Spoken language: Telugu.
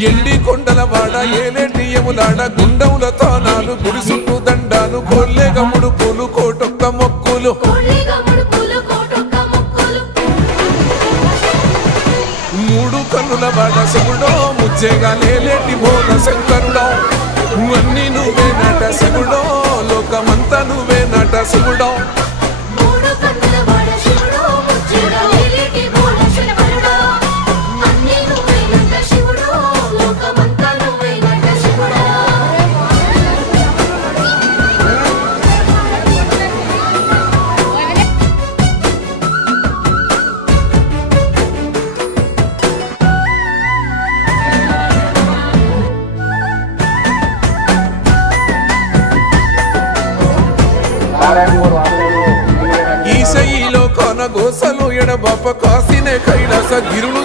ఎండి కొండల వాడ ఏలేటి యములాడ గుండముల తానాలు గుడి చుట్టూ దండాలు కోల్లేగ ముడుపులు కోటొక్క మొక్కులు మూడు కన్నుల వాడ శివుడో ముచ్చేగా లేలేటి భోల శంకరుడో అన్ని నువ్వే నట శివుడో లోకమంతా నువ్వే నట శివుడో ఈశయిలో కొన గోసలు ఎడబాప కాసినే కైలాస గిరులు